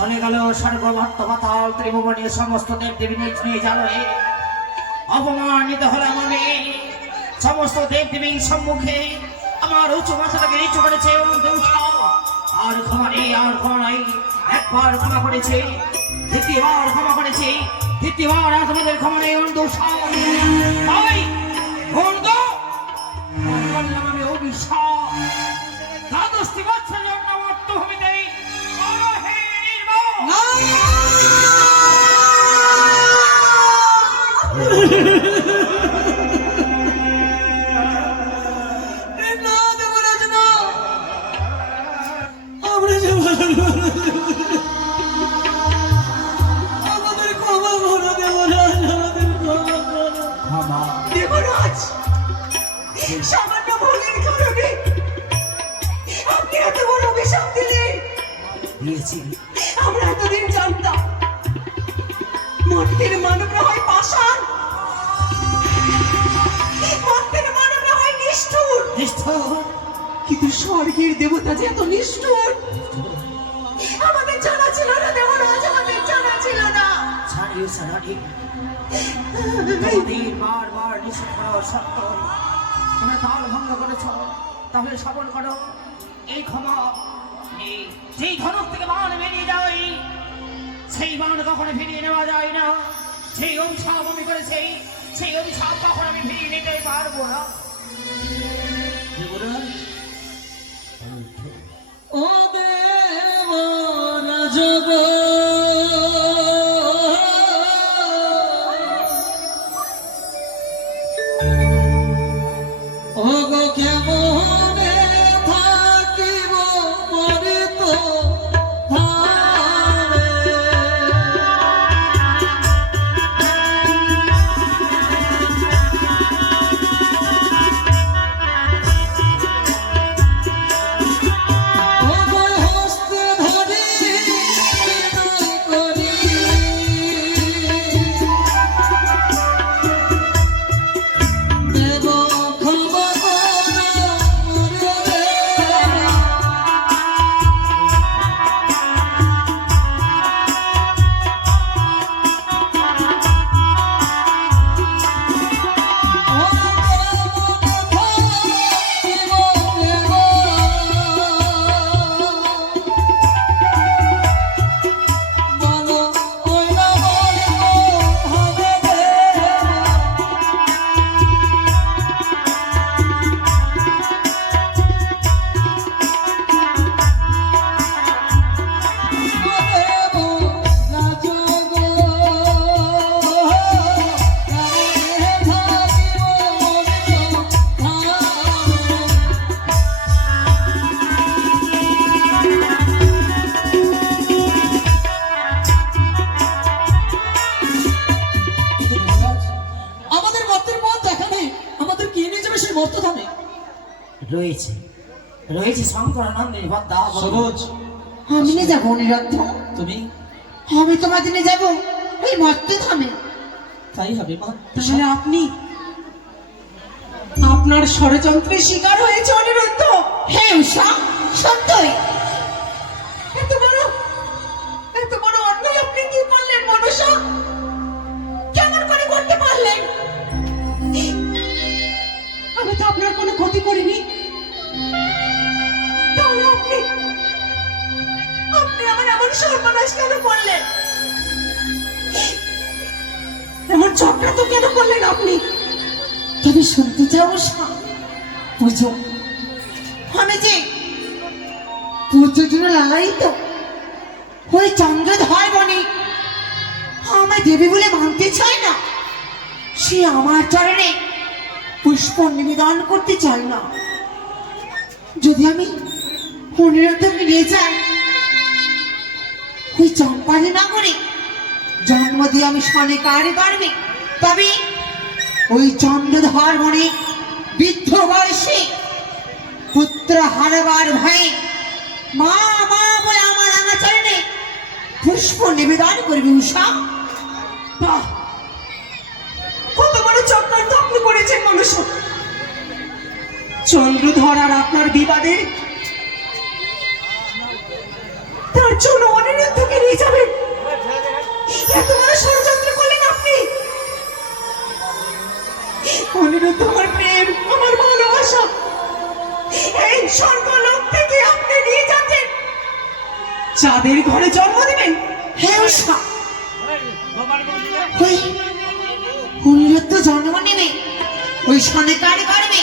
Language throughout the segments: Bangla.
চলে গেল স্বর্গ মর্ত পাতাল ত্রিভুবনে সমস্ত দেব দেবী নিজ নিয়ে জানো অপমানিত হলাম আমি সমস্ত দেব দেবীর সম্মুখে আমার উঁচু মাথাটাকে নিচু করেছে আর ক্ষমা নেই আর ক্ষমা নাই একবার ক্ষমা করেছে দ্বিতীয়বার ক্ষমা করেছে দ্বিতীয়বার আর তোমাদের ক্ষমা নেই করলাম আমি অভিশাপ দ্বাদশটি বছর জন্য মর্তভূমিতে সামান্য ভুলের কারণে আপনি এত বড় অভিশাপ দিলেন। আমরা এতদিন জানতাম মর্তের মানবরা হয় পাষাণ, মর্তের মানবরা হয় নিষ্ঠুর, কিন্তু স্বর্গের দেবতা যে এত নিষ্ঠুর আমাদের জানা ছিল না। দেবরাজ আমাদের জানা ছিল না। বারবার নিষেধ করা সত্য তোমরা তাল ভঙ্গ করেছ, তাহলে শ্রবণ করো এই ক্ষমা যেই ধনুক থেকে বাণ বেরিয়ে যায় সেই বাণ কখনো ফিরিয়ে নেওয়া যায় না। সেই অভিশাপ আমি করেছি সেই অভিশাপ কখনো আমি ফিরিয়ে নিতে পারবো না। ও দেবরাজ রয়েছে রয়েছে শঙ্করানন্দের বদ্দা সবুজ। আমি নিয়ে যাবো নিরর্থ, তুমি আমি তোমার দিনে যাবো ওই মর্তে থামে। তাই হবে মা। তাহলে আপনি আপনার ষড়যন্ত্রের শিকার হয়েছে অনিরুদ্ধ। হ্যাঁ উষা, সত্যই এত বড় অন্যায় আপনি কি করলেন মনসা? কেমন করে করতে পারলেন? আমি তো আপনার কোনো ক্ষতি করিনি, তাহলে আপনি আমার এমন সর্বনাশ কেন করলেন? এমন চক্রান্ত কেন করলেন আপনি? তবে শুনতে চাও বুঝো, আমি যে পুজোর জন্য লালায়িত ওই চন্দ্রধর বনে আমায় দেবী বলে মানতে চায় না, সে আমার চরণে পুষ্প নিবেদন করতে চায় না। যদি আমি অনিরুদ্ধকে নিয়ে যাই ওই চম্পালি নগরে জন্ম দিয়ে আমি শনে কারে পারবে, তবে ওই চন্দ্রধর বনে বৃদ্ধ বয়সে পুত্র হারাবার ভয়ে মা মা বলে আমার আঙাচরণে পুষ্প নিবেদন করবে। উষা, বাহ, কত বড় চক্রান্ত আপনি করেছেন মনুষ্য। চন্দ্রধর আর আপনার বিবাদে তার জন্য অনিরুদ্ধকে নিয়ে যাবেন? এত বড় ষড়যন্ত্র করলেন আপনি? অনিরুদ্ধ আমার প্রেম, আমার ভালোবাসা, এই স্বর্গলোক থেকে আপনি নিয়ে যাচ্ছেন, চাঁদের ঘরে জন্ম দিবেন? হ্যাঁ উষা, ওই অনিরুদ্ধ জন্ম নেবে ওই সনেকার গর্ভে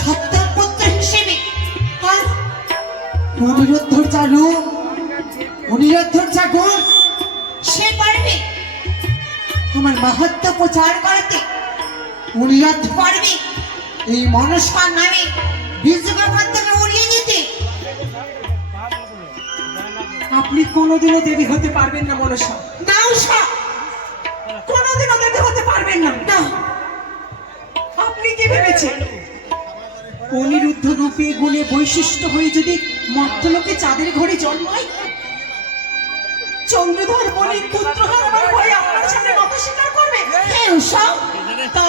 সত্তার পুত্র হিসেবে। আর অনিরুদ্ধর যা রূপ, অনিরুদ্ধর যা গুণ, সে পারবে আমার মাহাত্ম্য প্রচার করতে। অনিরুদ্ধ পারবে এই মনসার নামে বীর্যগর্ভকে উড়িয়ে দিতে। আপনি কোনোদিনও দেবী হতে পারবেন না মনসা, না উষা, কোনোদিনও দেবী হতে পারবেন না। না। আপনি কি ভেবেছেন অনিরুদ্ধ রূপে গুণে বৈশিষ্ট্য হয়ে যদি মর্তলোকে চাঁদের ঘরে জন্মায়, চন্দ্রধর বলি পুত্র হারাবার ভয়ে আপনার সামনে নত স্বীকার করবে? হ্যাঁ উষা, তা